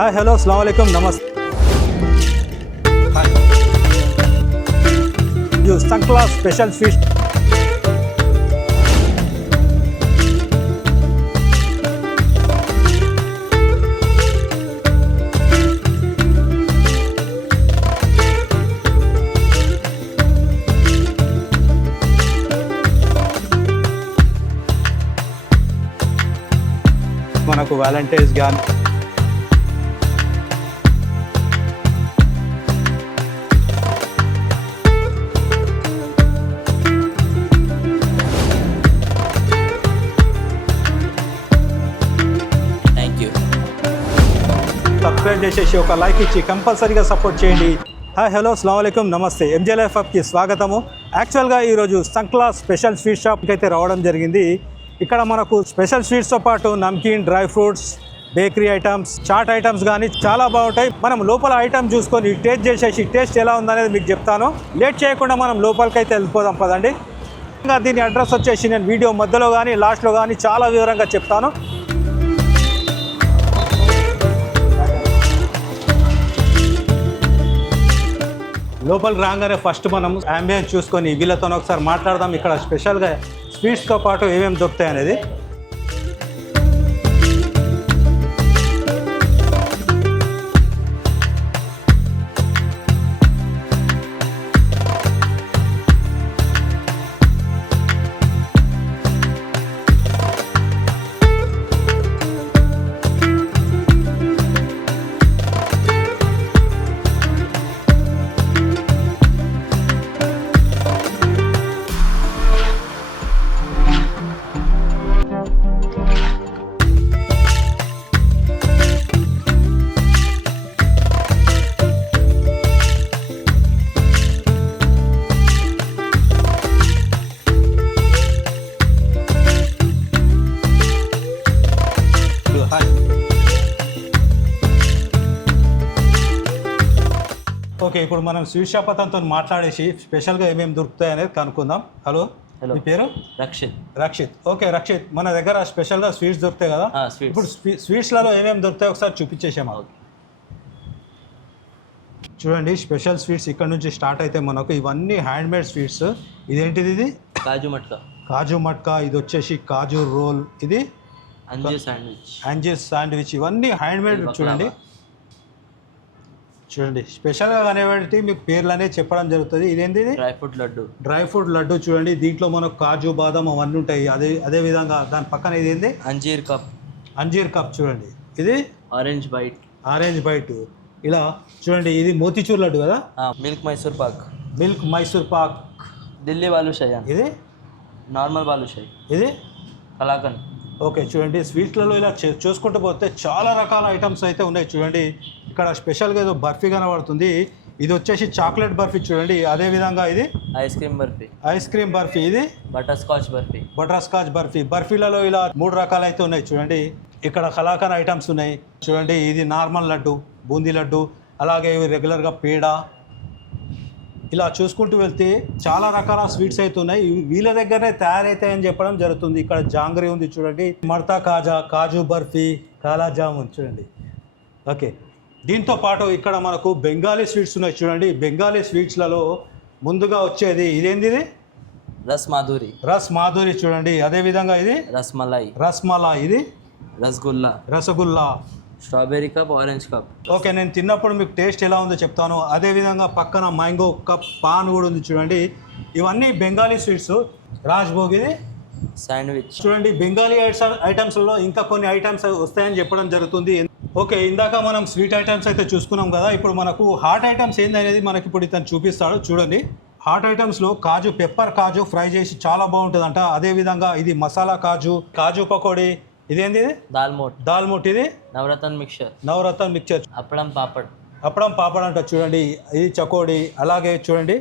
Hi hello అస్సలాము అలైకుం నమస్తే. హాయ్ యూ సంక్లా స్పెషల్ ఫిష్. మనకు వ్యాలంటైన్స్ కానీ సబ్స్క్రైబ్ చేసేసి ఒక లైక్ ఇచ్చి కంపల్సరీగా సపోర్ట్ చేయండి. హాయ్ హలో అస్సలాము అలైకుం నమస్తే. ఎంజే లైఫ్ హబ్కి స్వాగతము. యాక్చువల్గా ఈరోజు సంక్లా స్పెషల్ స్వీట్ షాప్కి అయితే రావడం జరిగింది. ఇక్కడ మనకు స్పెషల్ స్వీట్స్తో పాటు namkeen, dry fruits, bakery items, chaat items కానీ చాలా బాగుంటాయి. మనం లోపల ఐటమ్ చూసుకొని టేస్ట్ చేసేసి టేస్ట్ ఎలా ఉందనేది మీకు చెప్తాను. లేట్ చేయకుండా మనం లోపలికైతే వెళ్ళిపోదాం పదండి. ఇంకా దీని అడ్రస్ వచ్చేసి నేను వీడియో మధ్యలో కానీ లాస్ట్లో కానీ చాలా వివరంగా చెప్తాను. లోపలికి రాగానే ఫస్ట్ మనం అంబియన్స్ చూసుకొని వీళ్ళతో ఒకసారి మాట్లాడదాం. ఇక్కడ స్పెషల్గా స్వీట్స్తో పాటు ఏమేమి దొరుకుతాయి అనేది. ఓకే, ఇప్పుడు మనం స్వీట్ షాప్ అతనితో మాట్లాడేసి స్పెషల్గా ఏమేమి దొరుకుతాయి అనేది కనుక్కుందాం. హలో, మీ పేరు? రక్షిత్. ఓకే రక్షిత్, మన దగ్గర స్పెషల్గా స్వీట్స్ దొరుకుతాయి కదా. ఇప్పుడు స్వీట్స్లలో ఏమేమి దొరుకుతాయి ఒకసారి చూపించేసాము. చూడండి, స్పెషల్ స్వీట్స్ ఇక్కడ నుంచి స్టార్ట్ అయితే మనకు ఇవన్నీ హ్యాండ్మేడ్ స్వీట్స్. ఇదేంటిది? ఇది కాజు మట్కా. ఇది వచ్చేసి కాజు రోల్. ఇది అంజీర్ శాండ్విచ్. ఇవన్నీ హ్యాండ్మేడ్. చూడండి స్పెషల్గా అనేవాటి మీకు పేర్లనే చెప్పడం జరుగుతుంది. ఇదేంటి? Dry fruit laddu. చూడండి, దీంట్లో మనకు కాజు, బాదం అవన్నీ ఉంటాయి. అదే విధంగా దాని పక్కన ఇదేంటి? అంజీర్ కప్. చూడండి, ఇది ఆరెంజ్ బైట్. ఇలా చూడండి, ఇది మోతిచూర్ లడ్డు కదా. మిల్క్ మైసూర్ పాక్. ఢిల్లీ బాలుషాయి. ఇది నార్మల్ బాలుషాయి. ఇది కలాకండ్. ఓకే, చూడండి స్వీట్లలో ఇలా చూసుకుంటూ పోతే చాలా రకాల ఐటమ్స్ అయితే ఉన్నాయి. చూడండి, ఇక్కడ స్పెషల్గా ఏదో బర్ఫీ కనబడుతుంది. ఇది వచ్చేసి చాక్లెట్ బర్ఫీ. చూడండి, అదేవిధంగా ఇది ఐస్ క్రీమ్ బర్ఫీ. ఇది బటర్ స్కాచ్ బర్ఫీ. బర్ఫీలలో ఇలా 3 రకాలు అయితే ఉన్నాయి. చూడండి, ఇక్కడ కలాకండ్ ఐటమ్స్ ఉన్నాయి. చూడండి, ఇది నార్మల్ లడ్డు, బూందీ లడ్డు, అలాగే ఇవి రెగ్యులర్గా పేడ. ఇలా చూసుకుంటూ వెళ్తే చాలా రకాల స్వీట్స్ అయితే ఉన్నాయి. వీళ్ళ దగ్గరనే తయారైతాయని చెప్పడం జరుగుతుంది. ఇక్కడ జాంగ్రీ ఉంది. చూడండి, మడతా కాజా, కాజు బర్ఫీ, కాలా జామున్. చూడండి, ఓకే. దీంతో పాటు ఇక్కడ మనకు బెంగాలీ స్వీట్స్ ఉన్నాయి. చూడండి, బెంగాలీ స్వీట్స్లలో ముందుగా వచ్చేది ఇదేంది? రస్ మాధురి. చూడండి, అదేవిధంగా ఇది రస్మలై. ఇది rasgulla. Strawberry cup, orange cup. Okay, నేను తిన్నప్పుడు మీకు టేస్ట్ ఎలా ఉందో చెప్తాను. అదేవిధంగా పక్కన మ్యాంగో కప్, పాన్ కూడా ఉంది. చూడండి, ఇవన్నీ బెంగాలీ స్వీట్స్. రాజ్భోగ్. ఇది శాండ్విచ్. చూడండి, బెంగాలీ ఐటమ్స్లో ఇంకా కొన్ని ఐటమ్స్ వస్తాయని చెప్పడం జరుగుతుంది. ఓకే, ఇందాక మనం స్వీట్ ఐటమ్స్ అయితే చూసుకున్నాం కదా. ఇప్పుడు మనకు హాట్ ఐటమ్స్ ఏంది అనేది మనకి ఇప్పుడు ఇతను చూపిస్తాడు. చూడండి, హాట్ ఐటమ్స్లో పెప్పర్ కాజు ఫ్రై చేసి చాలా బాగుంటుందంట. అదేవిధంగా ఇది మసాలా కాజు పకోడీ. ఇదేంది? దాల్మోట్. ఇది నవరత్న మిక్చర్. అప్పడం పాపడ్ అంట. చూడండి, ఇది చకోడీ. అలాగే చూడండి,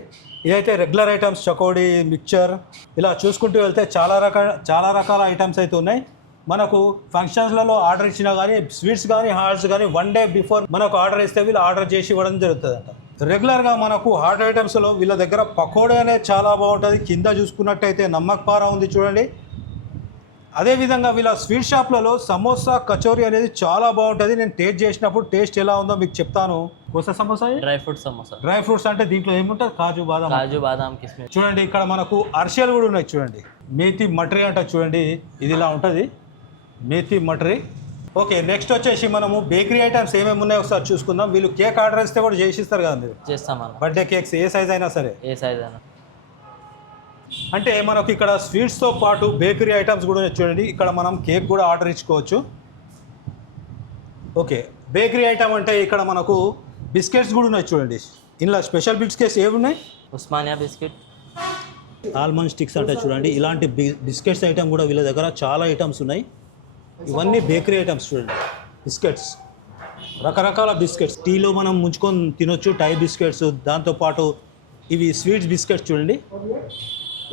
ఇదైతే రెగ్యులర్ ఐటమ్స్, చకోడీ, మిక్చర్. ఇలా చూసుకుంటూ వెళ్తే చాలా రకాల ఐటమ్స్ అయితే ఉన్నాయి. మనకు ఫంక్షన్స్లలో ఆర్డర్ ఇచ్చినా కానీ స్వీట్స్ కానీ హాట్స్ కానీ 1 day బిఫోర్ మనకు ఆర్డర్ ఇస్తే వీళ్ళు ఆర్డర్ చేసి ఇవ్వడం జరుగుతుందంట. రెగ్యులర్గా మనకు హాట్ ఐటమ్స్లో వీళ్ళ దగ్గర పకోడీ అనేది చాలా బాగుంటుంది. కింద చూసుకున్నట్టయితే నమ్మక్ పారా ఉంది. చూడండి, అదేవిధంగా వీళ్ళ స్వీట్ షాప్లలో సమోసా కచోరీ అనేది చాలా బాగుంటుంది. నేను టేస్ట్ చేసినప్పుడు టేస్ట్ ఎలా ఉందో మీకు చెప్తాను. కోసా samosa, dry fruit samosa. Dry fruits అంటే దీంట్లో ఏముంటుంది? కాజు బాదాం కిస్మిస్. చూడండి ఇక్కడ మనకు అరిసెలు కూడా ఉన్నాయి చూడండి. మేతి మటరీ అంట చూడండి, ఇది ఇలా ఉంటుంది మేతి మటరీ. ఓకే, నెక్స్ట్ వచ్చేసి మనము బేకరీ ఐటమ్స్ ఏమేమి ఉన్నాయో ఒకసారి చూసుకుందాం. వీళ్ళు కేక్ ఆర్డర్ ఇస్తే కూడా చేసిస్తారు కదా మీరు? చేస్తామన్న. బర్త్డే కేక్స్ ఏ సైజ్ అయినా సరే? ఏ సైజ్ అయినా. అంటే మనకు ఇక్కడ స్వీట్స్తో పాటు బేకరీ ఐటమ్స్ కూడా ఉన్నాయి చూడండి. ఇక్కడ మనం కేక్ కూడా ఆర్డర్ ఇచ్చుకోవచ్చు. ఓకే, బేకరీ ఐటమ్ అంటే ఇక్కడ మనకు బిస్కెట్స్ కూడా ఉన్నాయి చూడండి. ఇందులో స్పెషల్ బిస్కెట్స్ ఏవి ఉన్నాయి? ఉస్మానియా బిస్కెట్, ఆల్మండ్ స్టిక్స్ అంటే చూడండి. ఇలాంటి బిస్కెట్స్ ఐటమ్ కూడా వీళ్ళ దగ్గర చాలా ఐటమ్స్ ఉన్నాయి. ఇవన్నీ బేకరీ ఐటమ్స్ చూడండి. బిస్కెట్స్, రకరకాల బిస్కెట్స్, టీలో మనం ముంచుకొని తినొచ్చు. టై బిస్కెట్స్, దాంతోపాటు ఇవి స్వీట్స్ బిస్కెట్స్ చూడండి.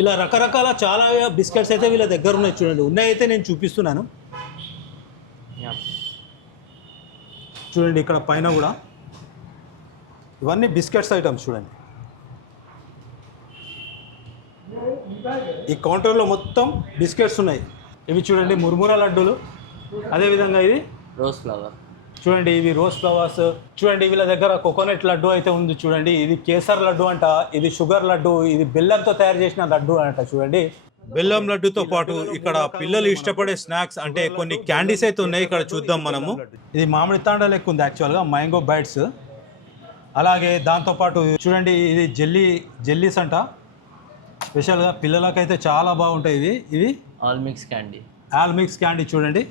ఇలా రకరకాల చాలా బిస్కెట్స్ అయితే వీళ్ళ దగ్గర ఉన్నాయి చూడండి. ఉన్నాయైతే నేను చూపిస్తున్నాను చూడండి. ఇక్కడ పైన కూడా ఇవన్నీ బిస్కెట్స్ ఐటమ్స్ చూడండి. ఈ కౌంటర్లో మొత్తం బిస్కెట్స్ ఉన్నాయి. ఇవి చూడండి మురుమురా లడ్డూలు. అదేవిధంగా ఇది రోజ్ ఫ్లవర్ చూడండి. ఇవి రోజ్ ఫ్లవర్స్ చూడండి. వీళ్ళ దగ్గర కోకోనట్ లడ్డు అయితే ఉంది చూడండి. ఇది కేసర్ లడ్డు అంట, ఇది షుగర్ లడ్డు, ఇది బెల్లంతో తయారు చేసిన లడ్డు అంట చూడండి. బెల్లం లడ్డుతో పాటు ఇక్కడ పిల్లలు ఇష్టపడే స్నాక్స్ అంటే కొన్ని క్యాండీస్ అయితే ఉన్నాయి. ఇక్కడ చూద్దాం మనము. ఇది మామిడి తాండ లెక్క ఉంది యాక్చువల్గా, మ్యాంగో బైట్స్. అలాగే దాంతోపాటు చూడండి ఇది జెల్లీస్ అంట. స్పెషల్గా పిల్లలకైతే చాలా బాగుంటాయి ఇవి. ఇవి ఆల్ మిక్స్ క్యాండీ చూడండి.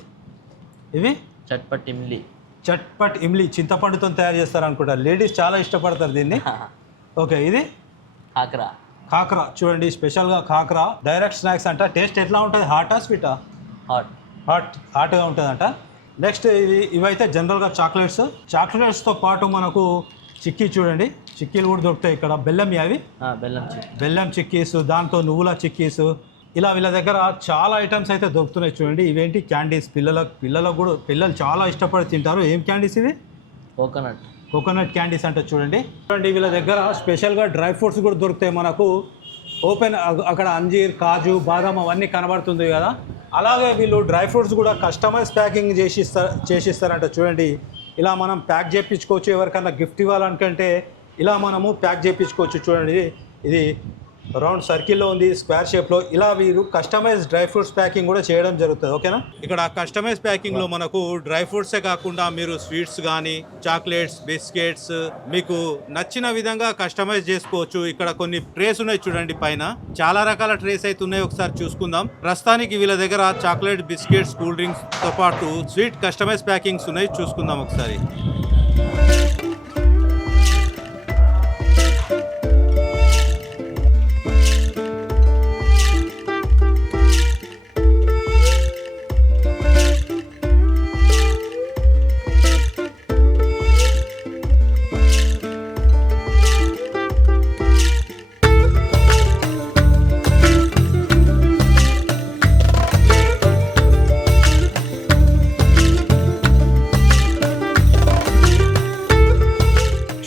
ఇవి చట్పట్ ఇమ్లీ చింతపండుతో తయారు చేస్తారు అనుకుంటా. లేడీస్ చాలా ఇష్టపడతారు దీన్ని. ఓకే, ఇది కాకరా చూడండి. స్పెషల్గా కాకరా డైరెక్ట్ స్నాక్స్ అంట. టేస్ట్ ఎట్లా ఉంటుంది? హాటా స్వీటా? హాట్గా ఉంటుంది అంట. నెక్స్ట్ ఇవైతే జనరల్గా చాక్లెట్స్తో పాటు మనకు చిక్కీ చూడండి. చిక్కీలు కూడా దొరుకుతాయి ఇక్కడ. బెల్లం అవి బెల్లం చిక్కీస్, దాంతో నువ్వుల చిక్కీస్. ఇలా వీళ్ళ దగ్గర చాలా ఐటమ్స్ అయితే దొరుకుతున్నాయి చూడండి. ఇవేంటి క్యాండీస్, పిల్లలకు కూడా పిల్లలు చాలా ఇష్టపడి తింటారు. ఏం క్యాండీస్ ఇవి? కోకోనట్ క్యాండీస్ అంటే చూడండి. వీళ్ళ దగ్గర స్పెషల్గా డ్రై ఫ్రూట్స్ కూడా దొరుకుతాయి మనకు. ఓపెన్ అక్కడ అంజీర్, కాజు, బాదాం అవన్నీ కనబడుతుంది కదా. అలాగే వీళ్ళు డ్రై ఫ్రూట్స్ కూడా కస్టమైజ్ ప్యాకింగ్ చేసిస్తారంట చూడండి. ఇలా మనం ప్యాక్ చేయించుకోవచ్చు. ఎవరికన్నా గిఫ్ట్ ఇవ్వాలనుకంటే ఇలా మనము ప్యాక్ చేయించుకోవచ్చు చూడండి. ఇది రౌండ్ సర్కిల్లో ఉంది, స్క్వేర్ షేప్లో. ఇలా వీరు కస్టమైజ్ డ్రై ఫ్రూట్స్ ప్యాకింగ్ కూడా చేయడం జరుగుతుంది. ఓకేనా? ఇక్కడ కస్టమైజ్ ప్యాకింగ్లో మనకు డ్రై ఫ్రూట్సే కాకుండా మీరు స్వీట్స్ కానీ చాక్లెట్స్, బిస్కెట్స్ మీకు నచ్చిన విధంగా కస్టమైజ్ చేసుకోవచ్చు. ఇక్కడ కొన్ని ట్రేస్ ఉన్నాయి చూడండి. పైన చాలా రకాల ట్రేస్ అయితే ఉన్నాయి. ఒకసారి చూసుకుందాం. ప్రస్తుతానికి వీళ్ళ దగ్గర చాక్లెట్, బిస్కెట్స్, కూల్ డ్రింక్స్తో పాటు స్వీట్ కస్టమైజ్ ప్యాకింగ్స్ ఉన్నాయి. చూసుకుందాం ఒకసారి.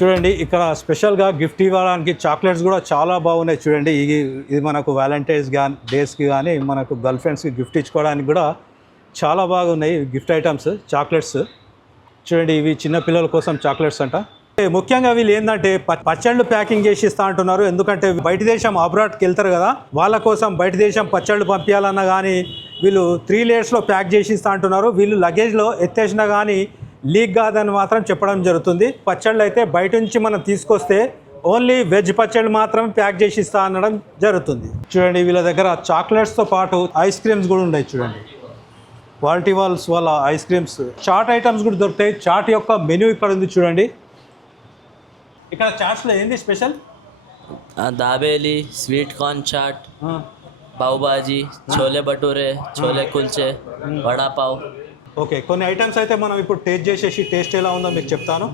చూడండి ఇక్కడ స్పెషల్గా గిఫ్ట్ ఇవ్వడానికి చాక్లెట్స్ కూడా చాలా బాగున్నాయి చూడండి. ఇది మనకు వ్యాలంటైన్స్ డేస్కి కానీ మనకు గర్ల్ ఫ్రెండ్స్కి గిఫ్ట్ ఇచ్చుకోవడానికి కూడా చాలా బాగున్నాయి గిఫ్ట్ ఐటమ్స్. చాక్లెట్స్ చూడండి. ఇవి చిన్నపిల్లల కోసం చాక్లెట్స్ అంట. ముఖ్యంగా వీళ్ళు ఏంటంటే పచ్చళ్ళు ప్యాకింగ్ చేసి ఇస్తా అంటున్నారు. ఎందుకంటే బయట దేశం అబ్రాడ్కి వెళ్తారు కదా, వాళ్ళ కోసం బయట దేశం పచ్చళ్ళు పంపించాలన్నా కానీ వీళ్ళు 3 layers ప్యాక్ చేసి ఇస్తా అంటున్నారు. వీళ్ళు లగేజ్లో ఎత్తేసినా కానీ లీక్ కాదని మాత్రం చెప్పడం జరుగుతుంది. పచ్చళ్ళు అయితే బయట నుంచి మనం తీసుకొస్తే ఓన్లీ వెజ్ పచ్చళ్ళు మాత్రమే ప్యాక్ చేసి ఇస్తా అనడం జరుగుతుంది. చూడండి వీళ్ళ దగ్గర చాక్లెట్స్తో పాటు ఐస్ క్రీమ్స్ కూడా ఉన్నాయి చూడండి. క్వాలిటీ వాల్స్ వాళ్ళ ఐస్ క్రీమ్స్, చాట్ ఐటమ్స్ కూడా దొరుకుతాయి. చాట్ యొక్క మెనూ ఇక్కడ ఉంది చూడండి. ఇక్కడ చాట్స్లో ఏంది special? Dabeli, sweet corn chaat, pav bhaji, chole bhature, chole kulche, vada pav. Okay, కొన్ని ఐటమ్స్ అయితే మనం ఇప్పుడు టేస్ట్ చేసేసి టేస్ట్ ఎలా ఉందో మీకు చెప్తాను.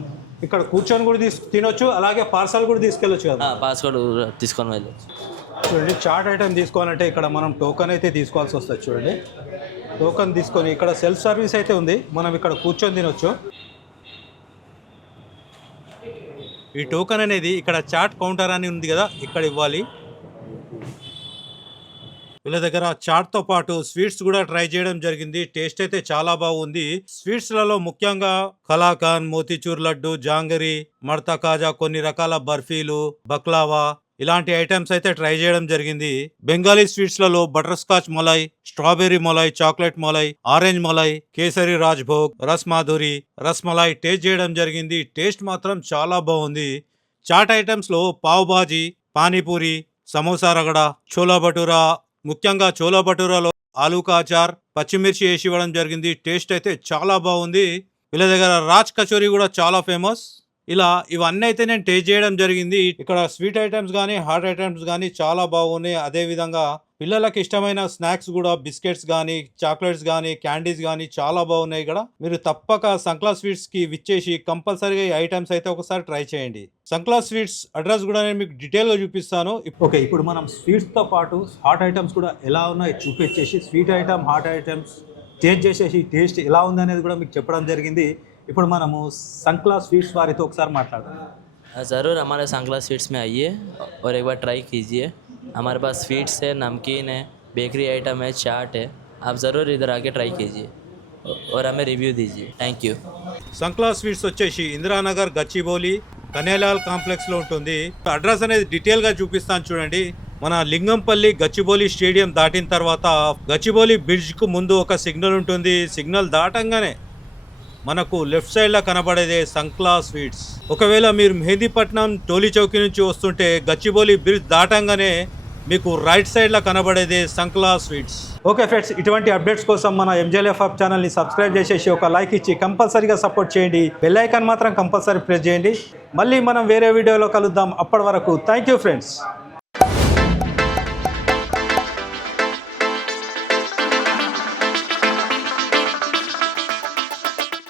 ఇక్కడ కూర్చొని కూడా తినొచ్చు, అలాగే పార్సల్ కూడా తీసుకెళ్ళొచ్చు కదా. పార్సల్ తీసుకొని వెళ్ళచ్చు. చూడండి చాట్ ఐటమ్ తీసుకోవాలంటే ఇక్కడ మనం టోకెన్ అయితే తీసుకోవాల్సి వస్తుంది చూడండి. టోకెన్ తీసుకొని ఇక్కడ సెల్ఫ్ సర్వీస్ అయితే ఉంది, మనం ఇక్కడ కూర్చొని తినొచ్చు. ఈ టోకెన్ అనేది ఇక్కడ చాట్ కౌంటర్ అని ఉంది కదా, ఇక్కడ ఇవ్వాలి. వీళ్ళ దగ్గర చాట్ తో పాటు స్వీట్స్ కూడా ట్రై చేయడం జరిగింది. టేస్ట్ అయితే చాలా బాగుంది. స్వీట్స్ లలో ముఖ్యంగా కలాకాన్, మోతీచూర్ లడ్డు, జాంగరీ, మడతా కాజా, కొన్ని రకాల బర్ఫీలు, బక్లావా ఇలాంటి ఐటమ్స్ అయితే ట్రై చేయడం జరిగింది. బెంగాలీ స్వీట్స్ లలో butter scotch malai, strawberry malai, chocolate malai, orange malai, kesari rajbhog, ras madhuri, ras malai taste చేయడం జరిగింది. టేస్ట్ మాత్రం చాలా బాగుంది. చాట్ ఐటమ్స్ లో పావ్ బాజీ, పానీపూరి, సమోసా రగడ, చోలా భటూరా, ముఖ్యంగా చోలా భటూరాలో ఆలూ కా అచార్, పచ్చిమిర్చి వేసి ఇవ్వడం జరిగింది. టేస్ట్ అయితే చాలా బాగుంది. వీళ్ళ దగ్గర రాజ్ కచోరీ కూడా చాలా ఫేమస్. ఇలా ఇవన్నీ అయితే నేను టేస్ట్ చేయడం జరిగింది. ఇక్కడ స్వీట్ ఐటమ్స్ కానీ హాట్ ఐటమ్స్ కానీ చాలా బాగున్నాయి. అదే విధంగా పిల్లలకి ఇష్టమైన స్నాక్స్ కూడా బిస్కెట్స్ కానీ చాక్లెట్స్ కానీ క్యాండీస్ కానీ చాలా బాగున్నాయి. ఇక్కడ మీరు తప్పక సంక్లా స్వీట్స్ కి విచ్చేసి కంపల్సరీగా ఈ ఐటమ్స్ అయితే ఒకసారి ట్రై చేయండి. సంక్లా స్వీట్స్ అడ్రస్ కూడా నేను మీకు డీటెయిల్ గా చూపిస్తాను. ఓకే, ఇప్పుడు మనం స్వీట్స్ తో పాటు హాట్ ఐటమ్స్ కూడా ఎలా ఉన్నాయో చూపించేసి sweet item hot items taste చేసేసి టేస్ట్ ఎలా ఉందనేది కూడా మీకు చెప్పడం జరిగింది. ఇప్పుడు మనము సంక్లా స్వీట్స్ వారితో ఒకసారి మాట్లాడదాం. ज़रूर हमारे संकला स्वीट्स में आइए और एक बार ट्राई कीजिए. हमारे पास स्वीट्स है, नमकीन है, बेकरी आइटम है, चाट है. आप ज़रूर इधर आके ट्राई कीजिए और हमें रिव्यू दीजिए. Thank you. సంక్లా స్వీట్స్ వచ్చేసి ఇందిరానగర్, గచ్చిబౌలి, కనేలాల్ కాంప్లెక్స్ లో ఉంటుంది. అడ్రస్ అనేది డీటెయిల్ గా చూపిస్తాను చూడండి. మన లింగంపల్లి గచ్చిబౌలి స్టేడియం దాటిన తర్వాత గచ్చిబౌలి బ్రిడ్జ్ కు ముందు ఒక సిగ్నల్ ఉంటుంది. సిగ్నల్ దాటంగానే మనకు లెఫ్ట్ సైడ్ లో కనబడేదే సంక్లా స్వీట్స్. ఒకవేళ మీరు మెహదీపట్నం టోలీ చౌకీ నుంచి వస్తుంటే గచ్చిబౌలి బ్రిడ్జ్ దాటంగానే మీకు రైట్ సైడ్ లో కనబడేదే సంక్లా స్వీట్స్. ఓకే ఫ్రెండ్స్, ఇటువంటి అప్డేట్స్ కోసం మన ఎంజేఎల్ఎఫ్ యాప్ ఛానల్ ని సబ్స్క్రైబ్ చేసేసి ఒక లైక్ ఇచ్చి కంపల్సరీగా సపోర్ట్ చేయండి. బెల్ ఐకాన్ మాత్రం కంపల్సరీ ప్రెస్ చేయండి. మళ్ళీ మనం వేరే వీడియోలో కలుద్దాం. అప్పటి వరకు థ్యాంక్ యూ ఫ్రెండ్స్.